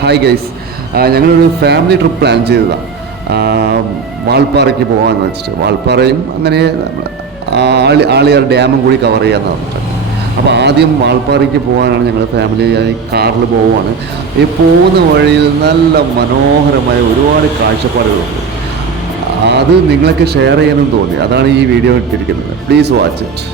Hi guys, ഞങ്ങളൊരു family trip plan ചെയ്തതാണ്. വാൾപ്പാറയ്ക്ക് പോകാമെന്ന് വെച്ചിട്ട്. വാൾപ്പാറയും അങ്ങനെ ആളിയാർ ഡാമും കൂടി കവർ ചെയ്യാമെന്ന് പറഞ്ഞിട്ട്. അപ്പോൾ ആദ്യം വാൾപ്പാറയ്ക്ക് പോകാനാണ് ഞങ്ങൾ ഫാമിലിയായി കാറിൽ പോവുകയാണ്. ഈ പോകുന്ന വഴിയിൽ നല്ല മനോഹരമായ ഒരുപാട് കാഴ്ചപ്പാടുകളുണ്ട്. അത് നിങ്ങളൊക്കെ ഷെയർ ചെയ്യാനെന്ന് തോന്നി, അതാണ് ഈ വീഡിയോ ഇട്ടിരിക്കുന്നത്. Please watch it.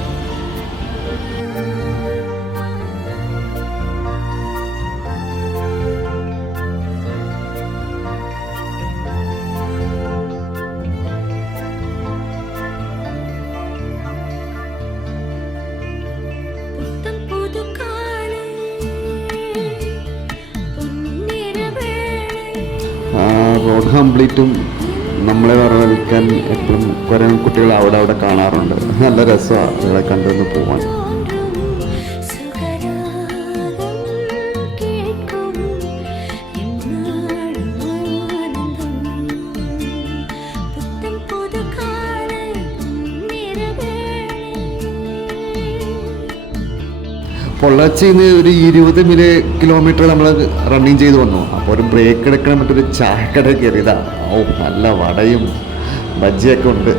റോഡ് കംപ്ലീറ്റും നമ്മളെ വരവേൽക്കാൻ എപ്പോഴും കുറേ കുട്ടികൾ അവിടെ കാണാറുണ്ട്. നല്ല രസമാണ് ഇവിടെ കണ്ടുവന്ന് പോവാൻ. പൊള്ളാച്ചിയിൽ നിന്ന് ഒരു 20 കിലോമീറ്റർ നമ്മൾ റണ്ണിങ് ചെയ്ത് വന്നു. അപ്പോൾ ഒരു ബ്രേക്ക് എടുക്കണം, മറ്റൊരു ചായക്കട കയറിയതാണ്. ഓ, നല്ല വടയും ബജ്ജിയൊക്കെ ഉണ്ട്.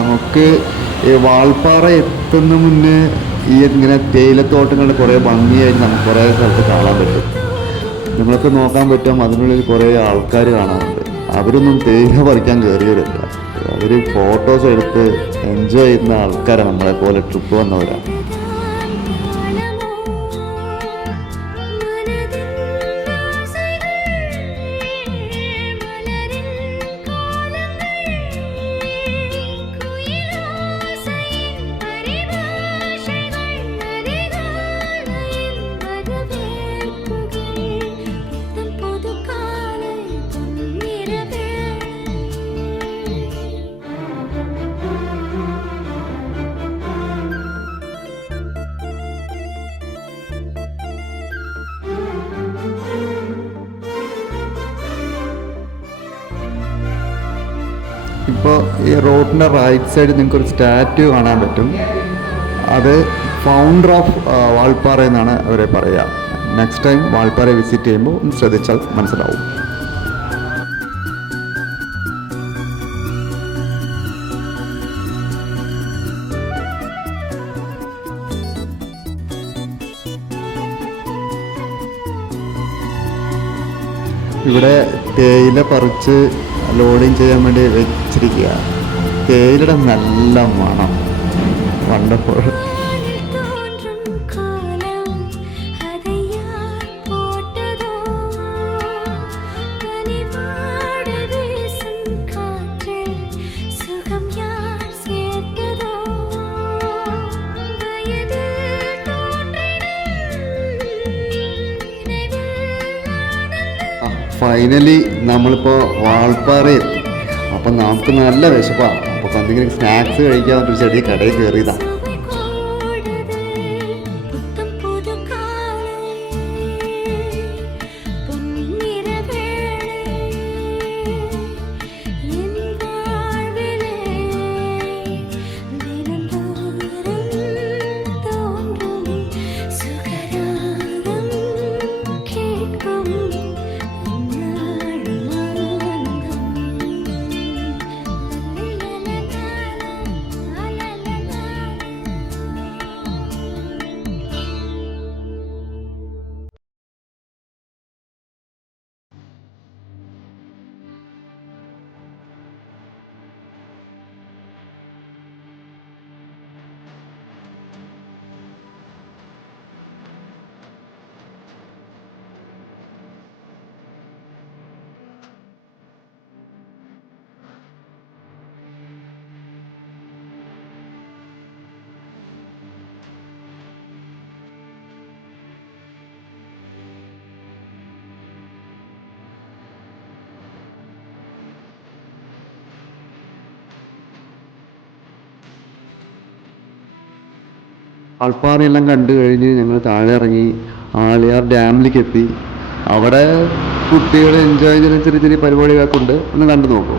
നമുക്ക് ഈ വാൾപ്പാറ എത്തുന്ന മുന്നേ ഈ ഇങ്ങനെ തേയിലത്തോട്ടങ്ങളുടെ കുറേ ഭംഗിയായിട്ട് നമുക്ക് കുറേ സ്ഥലത്ത് കാണാൻ പറ്റും. നിങ്ങളൊക്കെ നോക്കാൻ പറ്റും, അതിനുള്ളിൽ കുറേ ആൾക്കാർ കാണാറുണ്ട്. അവരൊന്നും തേയില പറിക്കാൻ കയറിയവരല്ല, അവർ ഫോട്ടോസ് എടുത്ത് എൻജോയ് ചെയ്യുന്ന ആൾക്കാരാണ്. നമ്മളെ പോലെ ട്രിപ്പ് വന്നവരാണ്. ഇപ്പോൾ ഈ റോഡിൻ്റെ റൈറ്റ് സൈഡിൽ നിങ്ങൾക്കൊരു സ്റ്റാറ്റ്യൂ കാണാൻ പറ്റും. അത് ഫൗണ്ടർ ഓഫ് വാൾപ്പാറ എന്നാണ് അവരെ പറയുക. നെക്സ്റ്റ് ടൈം വാൾപ്പാറ വിസിറ്റ് ചെയ്യുമ്പോൾ ഒന്ന് ശ്രദ്ധിച്ചാൽ മനസ്സിലാവും. ഇവിടെ തേയില പറിച്ച് ലോഡിങ് ചെയ്യാൻ വേണ്ടി വെച്ചിരിക്കുക. തേയിലയുടെ നല്ല മണം, വണ്ടർഫുൾ. ഫൈനലി നമ്മളിപ്പോൾ വാൾപ്പാറ എത്തി. അപ്പം നമുക്ക് നല്ല വിശപ്പാണ്. അപ്പോൾ എന്തെങ്കിലും സ്നാക്സ് കഴിക്കാൻ ഒരു ചെറിയ കടയിൽ കയറിയതാണ്. വാൾപ്പാറയെല്ലാം കണ്ടു കഴിഞ്ഞ് ഞങ്ങൾ താഴെ ഇറങ്ങി ആളിയാർ ഡാമിലേക്ക് എത്തി. അവിടെ കുട്ടികൾ എൻജോയ് ചെയ്യുന്ന ചെറിയ ചെറിയ പരിപാടികളൊക്കെ ഉണ്ട്, ഒന്ന് കണ്ടു നോക്കൂ.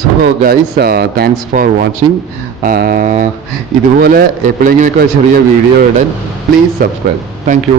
So guys, thanks for watching. ഇതുപോലെ എപ്പോഴെങ്കിലുമൊക്കെ ചെറിയ വീഡിയോ ഇടാൻ പ്ലീസ് സബ്സ്ക്രൈബ്. Thank you.